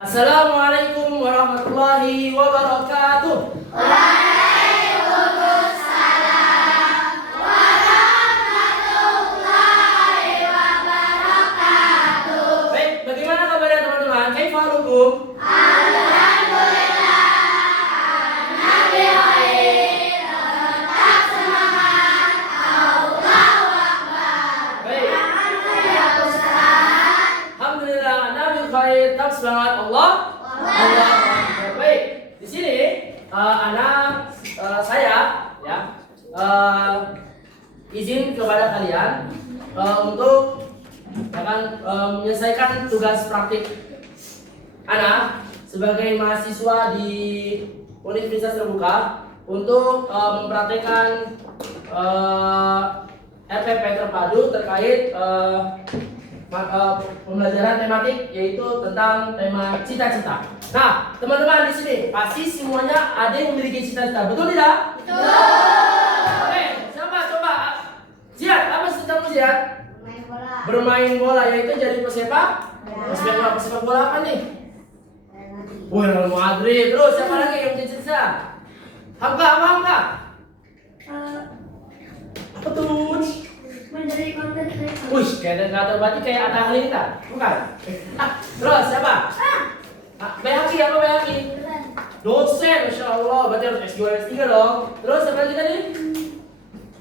Assalamualaikum warahmatullahi wabarakatuh. Waalaikumsalam warahmatullahi wabarakatuh. Baik, bagaimana kabarnya teman-teman? Kaifalukum? Alhamdulillah, Nabi khair, tetap semangat, Allahu Akbar. Baik, Ya Ustaz. alhamdulillah, Nabi khair, tetap semangat Allah. Baik, di sini saya ya izin kepada kalian untuk menyelesaikan tugas praktik anak sebagai mahasiswa di Universitas Terbuka untuk mempraktikkan RPP terpadu terkait pembelajaran tematik, yaitu tentang tema cita-cita. Nah, teman-teman di sini pasti semuanya ada yang memiliki cita-cita, betul tidak? Betul. Oke, siapa coba? Ziad, apa cita-citamu Ziad? Main bola. Bermain bola, yaitu jadi pesepak. Pesepak bola apa nih? Wih, Real Madrid. Terus siapa lagi yang punya cita-cita? Hamka, apa Hamka? Apa tuh? Menjadi konten kreator. Wih, kayak berarti kayak Atta Halilintar, bukan? Terus siapa? Bayaki, apa Bayaki? Dosen, Masya Allah, berarti harus S2, S3 dong. Terus siapa lagi tadi?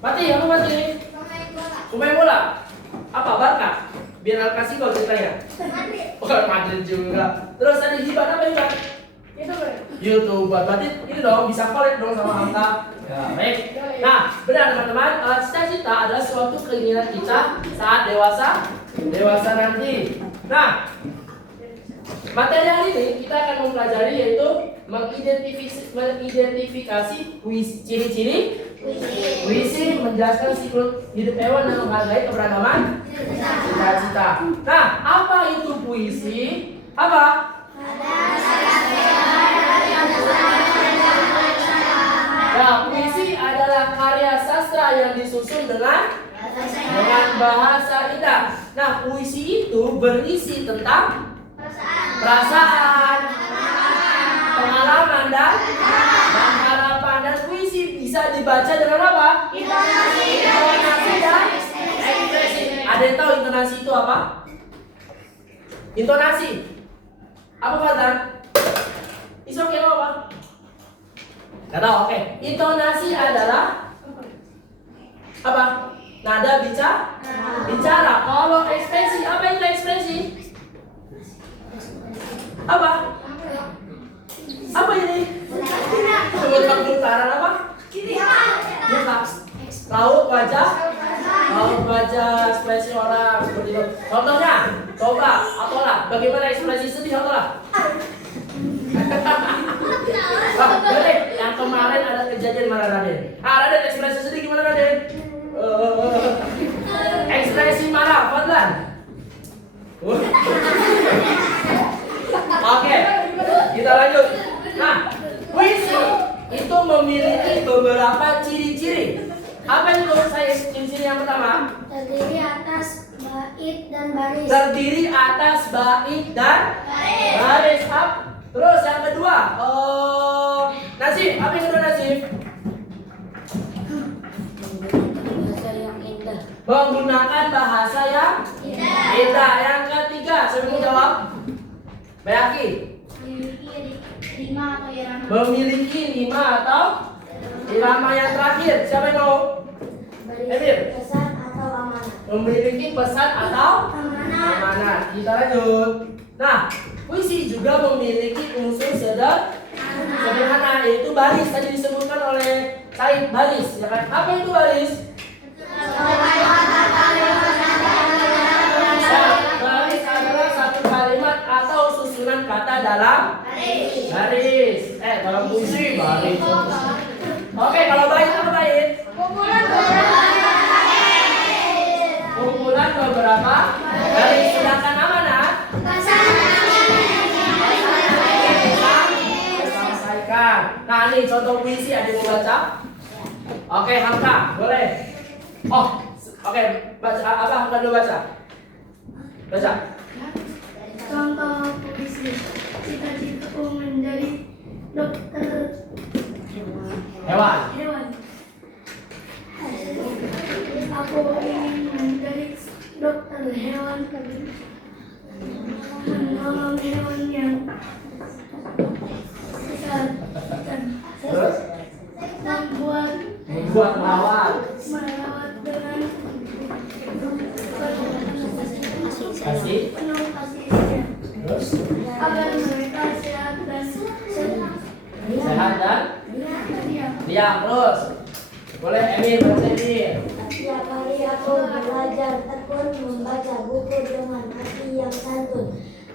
Pati, apa Pati? Pemain bola. Pemain bola? Apa, Barca? Biar Al-Clasico ceritanya. Madrid. Bukan Madrid juga. Terus tadi Hibat, apa Hibat? Itu YouTuber, berarti ini dong bisa collab dong sama Hamka. Ya, baik. Nah, benar teman-teman, cita-cita adalah suatu keinginan kita saat dewasa nanti. Nah, materi hari ini kita akan mempelajari yaitu mengidentifikasi ciri-ciri puisi, menjelaskan siklus hidup hewan dan menghargai keberagaman cita-cita. Nah, apa itu puisi? Apa? Nah, puisi adalah karya sastra yang disusun dengan bahasa indah. Nah, puisi itu berisi tentang perasaan, pengalaman dan harapan. Dan puisi bisa dibaca dengan apa? Intonasi dan ekspresi. Ada yang tahu intonasi itu apa? Intonasi. Apa Fatan? Iso kira apa? Gak tahu, oke. Intonasi adalah apa? Nada bicara. Kalau ekspresi, apa itu ekspresi? Apa? Apa ini? Pemutaran apa? Muka. Raut wajah, ekspresi orang seperti itu. Contohnya, coba, Atola, bagaimana ekspresi sedih Atola? Jadi, yang kemarin ada kejadian mana Raden? Raden ekspresi sedih gimana Raden? Ekspresi marah, Fadlan. Oke, kita lanjut. Nah, puisi itu memiliki beberapa ciri-ciri. Apa itu saya ciri-ciri yang pertama? terdiri atas bait dan baris. Terdiri atas bait dan baris. Terus yang kedua, Nasib. Apa yang kedua Nasib? Bahasa yang indah. Menggunakan bahasa yang indah. Yang ketiga, saya mau jawab. Bayaki. Memiliki lima atau irama. Memiliki 5 atau irama. Yang terakhir, siapa yang mau? Emir. Pesan atau amanat. Memiliki pesan atau Amanat. amanat. Kita lanjut. Nah, puisi juga memiliki unsur sederhana, yaitu baris. Tadi disebutkan oleh Said, baris, ya kan? Apa itu baris? Baris adalah satu kalimat atau susunan kata dalam baris. Dalam puisi baris. Oke, kalau bait apa bait? Kumpulan beberapa baris. Sedangkan amanat selesaikan. Nah, ini contoh puisi, ada yang mau baca? Oke, Hamka, boleh. Oke, baca apa Hamka dulu baca? Baca. Contoh puisi. dokter Hewan. hewan. Aku ingin menjadi dokter hewan, menolong hewan yang kesehatan, Terus membuat merawat merawat dengan kasih. penuh kasih sayang, Terus agar mereka sehat dan sehat dan diam. diam. Terus boleh Emil, bahasa Emil. Setiap hari aku belajar tekun membaca buku dengan hati yang santun,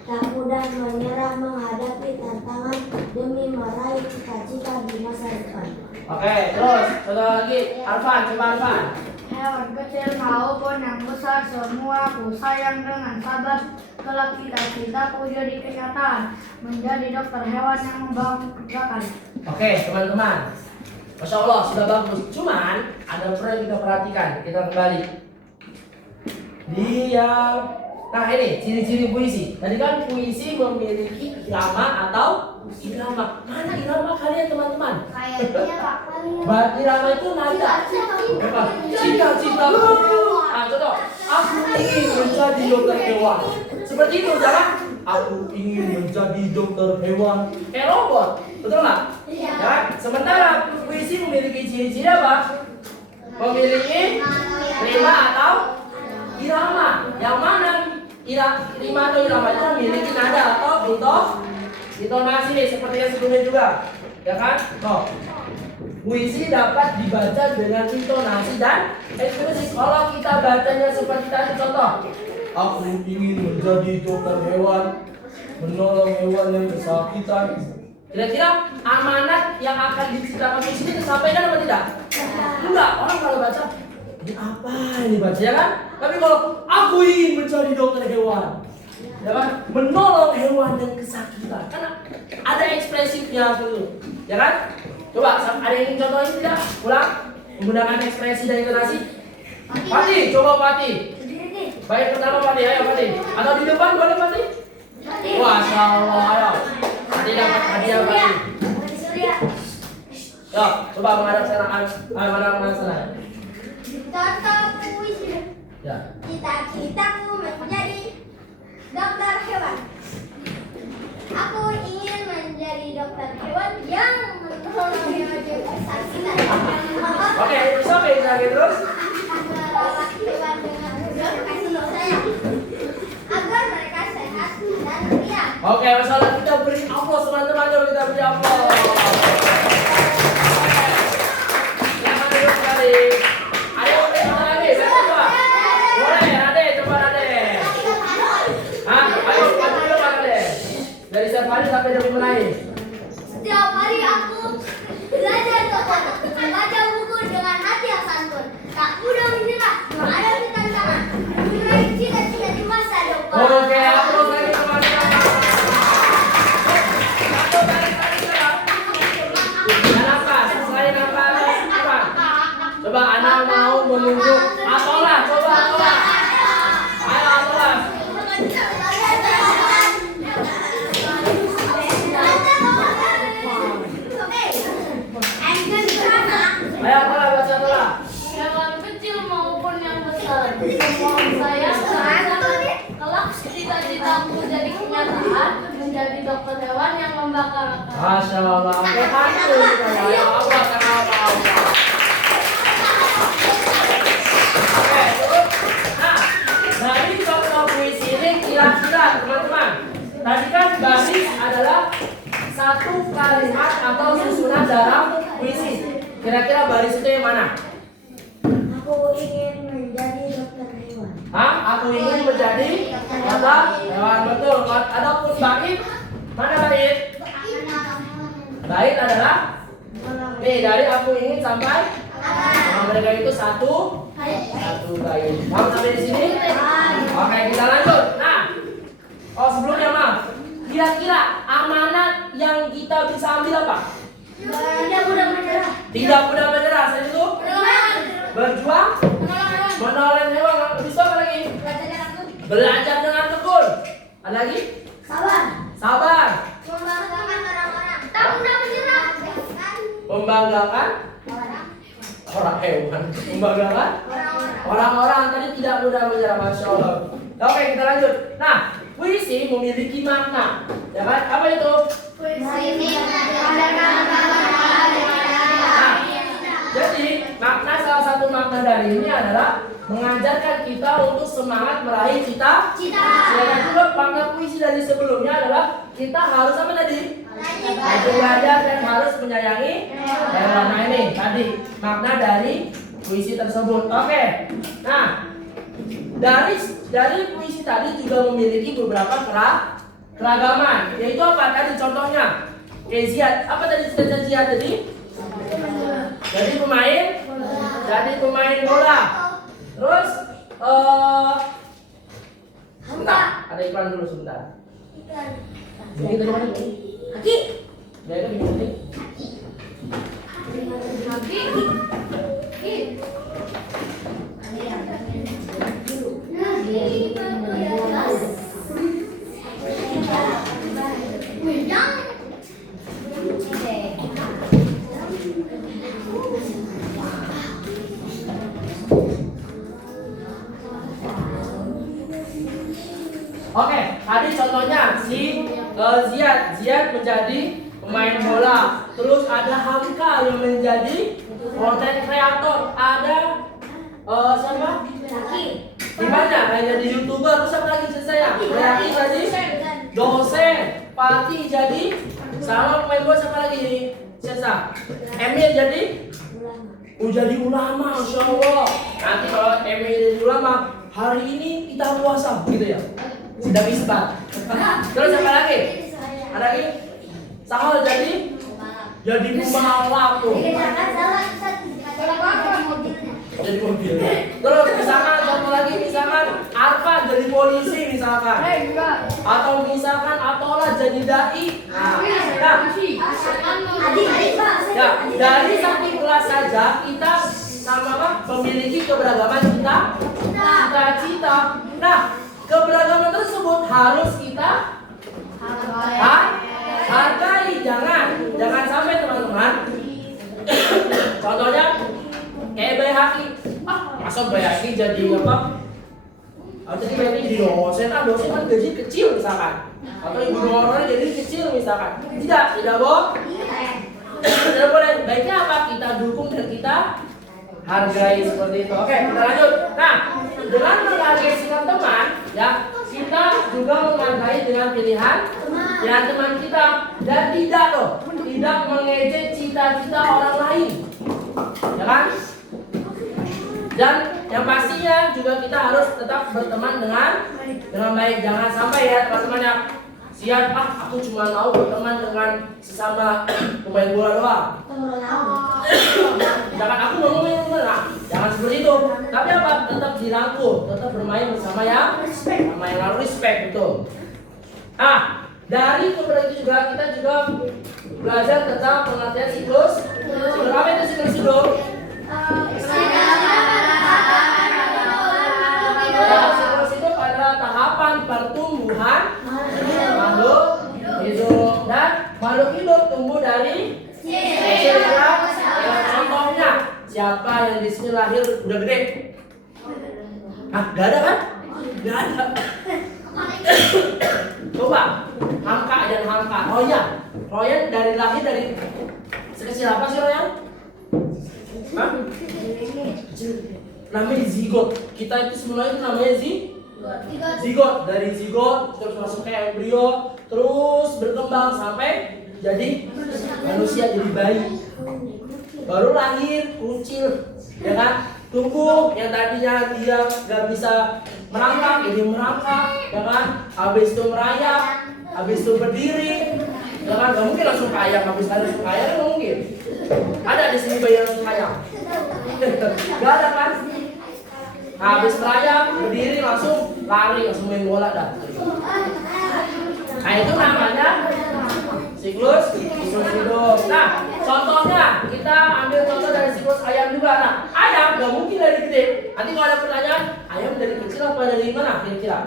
tak mudah menyerah menghadapi tantangan demi meraih cita-cita di masa depan. Oke, terus satu lagi Arfan, coba Arfan. Hewan kecil maupun yang besar semua ku sayang dengan sabar. Kelak cita-citaku jadi kenyataan, menjadi dokter hewan yang membanggakan. Oke, teman-teman. Masya Allah, sudah bagus. Cuman ada perlu yang kita perhatikan. Kita kembali. Diam. Nah ini ciri-ciri puisi. Tadi kan puisi memiliki irama atau irama. Mana irama kalian teman-teman? Kayaknya Pak Irama itu nada. Apa? Cita-cita. Ah, contoh. Aku ingin menjadi dokter hewan. Seperti itu, jangan. Aku ingin menjadi dokter hewan. Kayak robot, betul nggak? Iya. Ya. Sementara puisi memiliki ciri-ciri apa? Memiliki rima atau irama. Yang mana rima atau irama itu memiliki nada atau intonasi seperti yang sebelumnya juga, ya kan? Tuh. Puisi dapat dibaca dengan intonasi dan ekspresi. Kalau kita bacanya seperti tadi, contoh. Aku ingin menjadi dokter hewan, menolong hewan yang kesakitan. Kira-kira amanat yang akan diciptakan puisi ini tersampaikan apa tidak? Enggak, orang kalau baca ini apa ini baca, ya kan? Tapi kalau aku ingin menjadi dokter hewan, ya kan? Menolong hewan yang kesakitan, karena ada ekspresifnya gitu, ya kan? Coba ada yang ingin contohin tidak? Ulang menggunakan ekspresi dan intonasi. Pati, coba Pati. Baik, pertama Pati, ayo Pati. Atau di depan boleh Pati? Wah, Allah, ayo. Pati dapat hadiah Pati. Yo, coba menghadap sana, menghadap sana. Contoh puisi. Ya. Cita-citaku menjadi dokter hewan. Aku ingin menjadi dokter hewan yang menolong hewan yang kesakitan. Oke, lagi terus. Merawat hewan dengan penuh kasih sayang, agar mereka sehat dan diam. Oke, masalah kita beri aplaus teman-teman, dulu kita beri aplaus. Selamat duduk sekali. Ada yang mau coba lagi? Saya coba. Boleh, Ade, coba Ade. Hah? Ayo, kamu coba Ade. Dari setiap hari sampai jam 5 naik. Setiap hari aku belajar tekun, membaca buku dengan hati yang santun, tak mudah menyerah menghadapi tantangan, meraih cita-cita di masa depan. Oke, aplaus lagi teman-teman. Satu kali sekarang. Dan nafas, sekali nafas. Coba anak mau menunjuk. Atolah, coba atolah. Ayo atolah. Ayo atolah, baca atolah. Hewan kecil maupun yang besar, semua saya sehat. Kelak cita-citaku jadi kenyataan, menjadi dokter hewan yang membanggakan. Masya Allah. Oke, pantun kita ya. Ayo aplaus, aplaus. Oke, terus. Nah ini contoh puisi ini kira-kira teman-teman. Tadi kan baris adalah satu kalimat atau susunan dalam puisi. Kira-kira baris itu yang mana? Aku ingin menjadi dokter hewan. Hah? Aku ingin menjadi dokter hewan. Betul. Adapun bait, mana bait? Bait adalah nih dari aku ingin sampai mereka itu satu bait. Kamu sampai di sini? Oke, kita lanjut. Nah, sebelumnya maaf. Kira-kira amanat yang kita bisa ambil apa? Tidak mudah menyerah. Tidak mudah menyerah. Selain itu berjuang, menolong hewan. Bisa apa lagi? Belajar dengan tekun. Ada lagi? Sabar. Sabar. Membanggakan orang-orang. Tak mudah menyerah. membanggakan orang hewan, membanggakan orang-orang. Tadi tidak mudah menyerah, masya Allah. Oke, kita lanjut. Nah, puisi memiliki makna, ya kan? Apa itu? Jadi makna, salah satu makna dari ini adalah mengajarkan kita untuk semangat meraih cita-cita. Dan juga makna puisi dari sebelumnya adalah kita harus apa tadi? Belajar dan harus menyayangi hewan. Nah ini tadi makna dari puisi tersebut. Oke. Nah, dari puisi tadi juga memiliki beberapa keragaman. Yaitu apa tadi contohnya? Ziad. Apa tadi cita-cita Ziad tadi? Jadi pemain bola. Terus sebentar, ada iklan dulu sebentar. Ini tadi mana? Kaki. Ya itu gimana? Oke, tadi contohnya si Ziad menjadi pemain bola. Terus ada Hamka yang menjadi content creator. Ada siapa? Gimana? Kayak jadi YouTuber. Terus apa lagi saya? Berarti tadi dosen. Fatih jadi sama pemain bola. Siapa lagi? Siapa? Emil jadi jadi ulama, Masya Allah. Nanti kalau Emil jadi ulama, hari ini kita puasa, gitu ya? Sudah isbat. Terus apa lagi? Ada lagi? Sahal jadi pembalap tuh. Jadi mobil. Terus misalkan contoh lagi, misalkan Arfa jadi polisi misalkan. Atau misalkan Atola jadi dai. Nah, dari satu kelas saja kita sama apa? Memiliki keberagaman cita-cita. Nah, keberagaman tersebut harus kita hargai. Jangan sampai teman-teman. Contohnya kayak Bayhaqi. Masa Bayhaqi jadi apa? Jadi Bayhaqi jadi dosen kan gaji kecil misalkan. Atau ibu orang jadi kecil misalkan. Tidak boleh. Baiknya apa? Kita dukung dan kita hargai seperti itu. Oke, kita lanjut. Nah, dengan menghargai sikap teman, ya, kita juga menghargai dengan pilihan teman kita dan tidak mengejek cita-cita orang lain, ya kan? Dan yang pastinya juga kita harus tetap berteman dengan baik. Jangan sampai ya teman-teman ya, siap aku cuma mau berteman dengan sesama pemain bola doang. Jangan aku ngomongin jangan seperti itu. Tapi apa? Tetap dirangkul, tetap bermain bersama yang lalu respect itu. Dari kemudian itu juga kita juga belajar tentang pengertian siklus. Apa itu siklus itu? Siklus itu adalah tahapan pertumbuhan makhluk hidup, dan makhluk hidup tumbuh dari contohnya siapa yang di sini lahir udah gede? Gak ada kan? Gak ada. Coba Hamka dan Hamka. Royan dari lahir dari sekecil apa sih Royan? Namanya zigot. Kita itu sebenarnya itu namanya zigot. Dari zigot terus masuk ke embrio, terus berkembang sampai jadi manusia, jadi bayi. Baru lahir kucil, ya kan? Tumbuh yang tadinya dia nggak bisa merangkak, jadi merangkak, ya kan? Habis itu merayap, habis itu berdiri, ya kan? Gak mungkin langsung kaya, habis langsung kaya kan gak mungkin. Ada di sini bayi langsung kaya? Gak ada kan? Habis merayap, berdiri langsung lari, langsung main bola dah. Nah itu namanya siklus hidup. Nah, contohnya kita ambil contoh dari siklus ayam juga. Nah, ayam gak mungkin dari gede. Nanti kalau ada pertanyaan, ayam dari kecil apa dari mana kira-kira?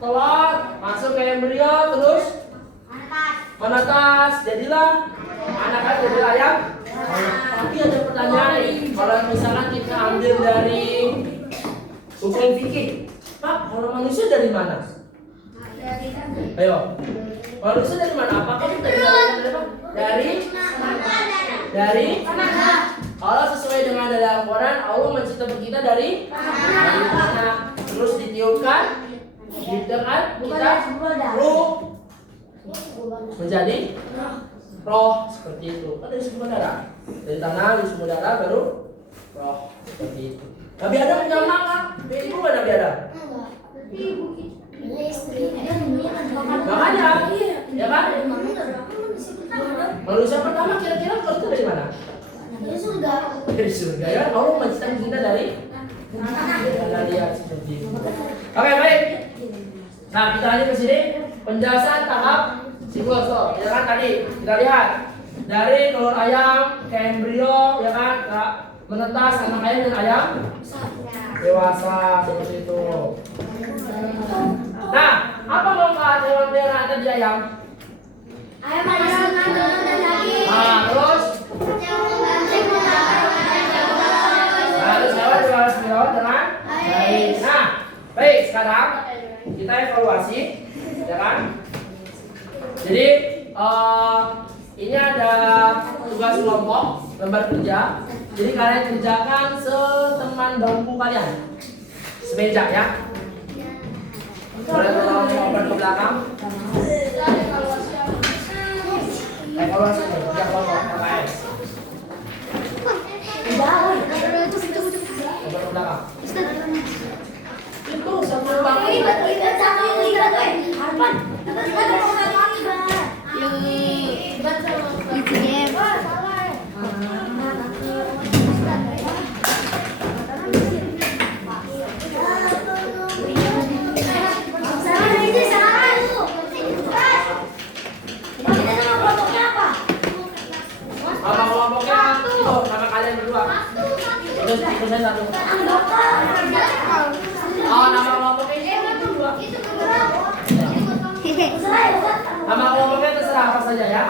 Telur masuk ke embrio terus menetas, jadilah anak kan jadilah ayam. Tapi ada pertanyaan nih, kalau misalkan kita ambil dari hukum fikih, Pak, kalau manusia dari mana? Ayo, manusia dari mana? Apakah kita dari kalau sesuai dengan dalam Al-Quran, Allah menciptakan kita dari tanah, terus ditiupkan, ditekan, kita ruh menjadi roh seperti itu. Kan dari sumber darah, dari tanah, dari sumber darah baru roh seperti itu. Nabi Adam punya anak kan? Ibu kan Nabi Adam? Makanya, ya kan? Manusia pertama kira-kira kalau itu dari mana? Dari surga ya. Allah menciptakan kita dari tanah liat seperti itu. Oke, baik. Nah, kita lanjut ke sini. Penjelasan tahap siklus. Ya kan tadi kita lihat dari telur ayam ke embrio, ya kan, menetas anak ayam dan ayam dewasa seperti itu. Nah, apa manfaat hewan peliharaan tadi ayam? Ayam menghasilkan telur dan daging. Nah, terus harus hewan harus dirawat dengan baik. Nah, baik, sekarang kita evaluasi, ya kan? Jadi ini ada tugas kelompok lembar kerja. Jadi kalian kerjakan seteman bangku kalian, semeja ya. Boleh tolong open ke belakang. Evaluasi kerja kelompok KKS. Open ke belakang. Itu satu bangku. Nama kelompoknya itu nama kalian berdua. Terus saya satu. Oh, nama kelompoknya itu berdua. Nama kelompoknya terserah apa saja ya.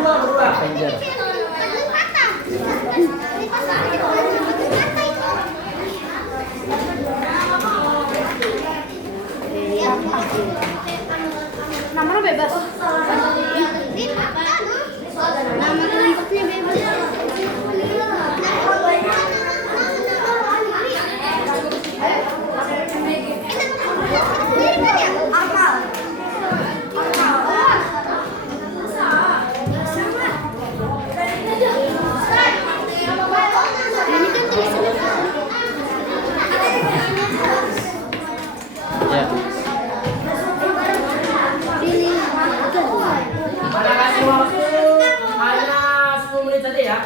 Berdua. Namanya bebas. Nama kelompoknya bebas. Pada kasih waktu hanya 10 menit saja ya.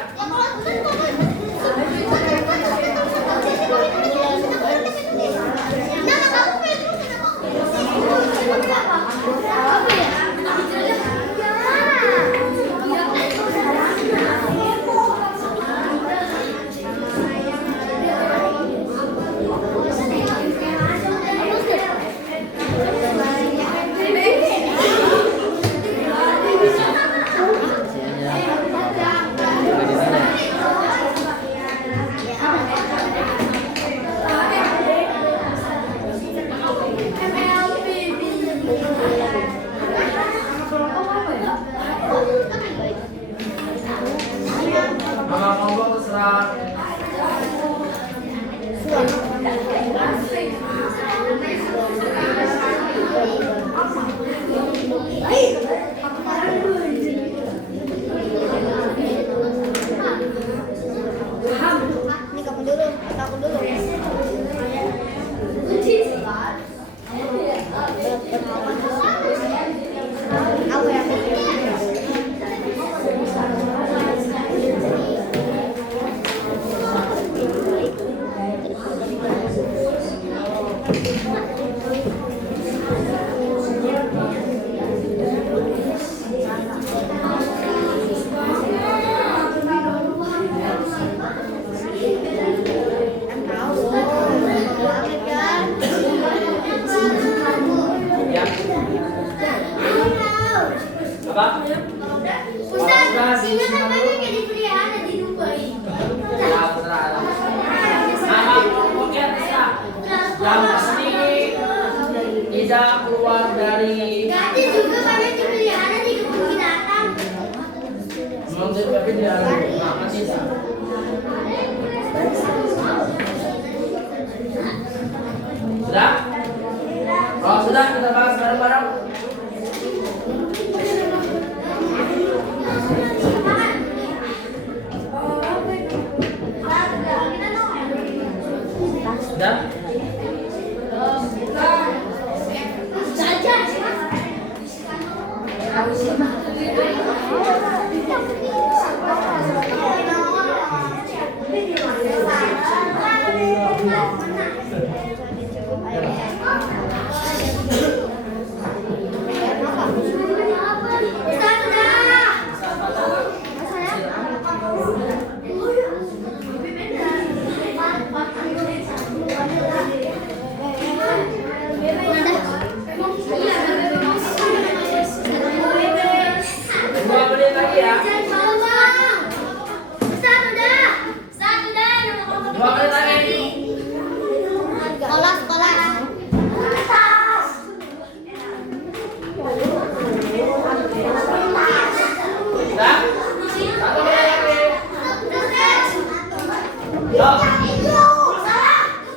Nama kelompok terserah. Ini kamu dulu, aku dulu. Aku yang tapi dia masih tidak. Sudah? Kalau sudah kita bahas bareng-bareng. Sudah?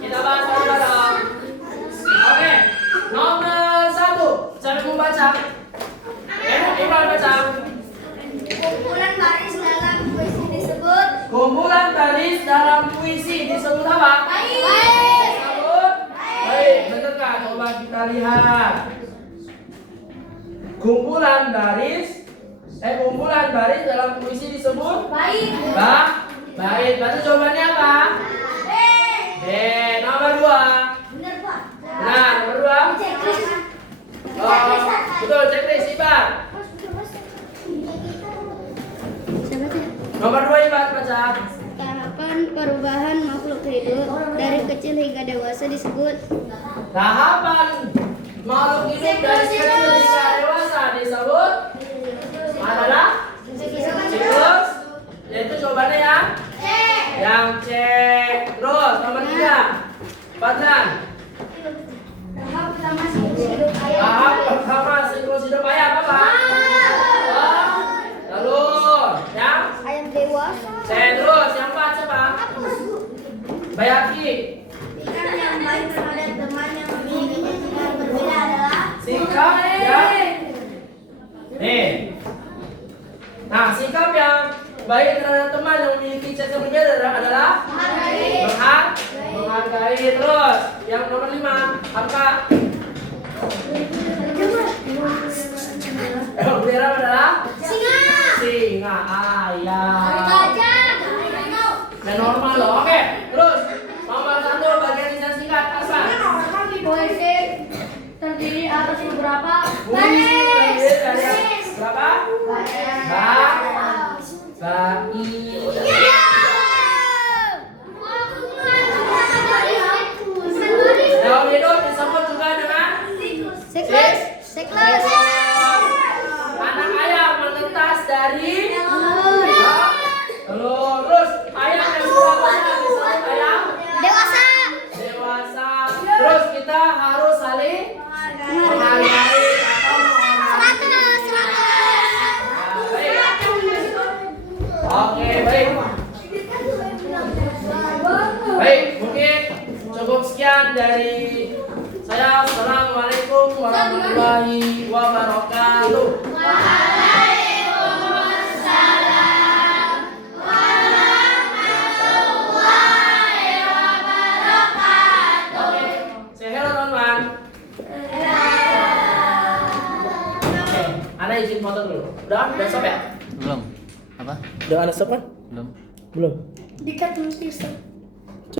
Kita bahas bareng-bareng. Oke, nomor 1. Siapa yang mau baca? Iqbal baca. Kumpulan baris dalam puisi disebut Kumpulan baris dalam puisi disebut apa? baik. Disebut baik. Benar kan? Coba kita lihat. Kumpulan baris dalam puisi disebut Baik. Baik. Berarti jawabannya apa? B. Nomor 2. Benar, Pak. Nah, nomor 2. Betul, checklist Ibar. Nomor 2 Ibar baca. Tahapan perubahan makhluk hidup dari kecil hingga dewasa disebut Tahapan makhluk hidup dari kecil hingga dewasa disebut adalah siklus. Yaitu jawabannya yang C. Terus nomor 3. Fadlan. Tahap pertama siklus hidup ayam. Tahap pertama siklus hidup ayam apa? Telur. Yang ayam dewasa. C. Terus yang 4 siapa? Bayaki. Sikap yang baik terhadap teman yang memiliki kepentingan berbeda adalah Sikap yang Nah, sikap yang baik terhadap teman yang memiliki ciri berbeda adalah menghargai. Terus yang nomor 5 apa? Bendera adalah singa. Ayam. Dan normal loh. Oke. Terus nomor 1 bagian lisan singkat apa? Puisi terdiri atas beberapa Puisi terdiri dari berapa? Dalam hidup disebut juga dengan Siklus. anak ayam menetas dari telur. Terus ayam yang sudah besar disebut ayam Dewasa. Terus kita harus saling menghargai atau menghormati. Oke, baik. Baik, mungkin cukup sekian dari saya. Assalamualaikum warahmatullahi wabarakatuh. Oke, say hello teman-teman. Ana izin foto dulu. Udah stop ya? Belum. Apa? Udah Ana stop kan? Belum. Belum. Dikat dulu,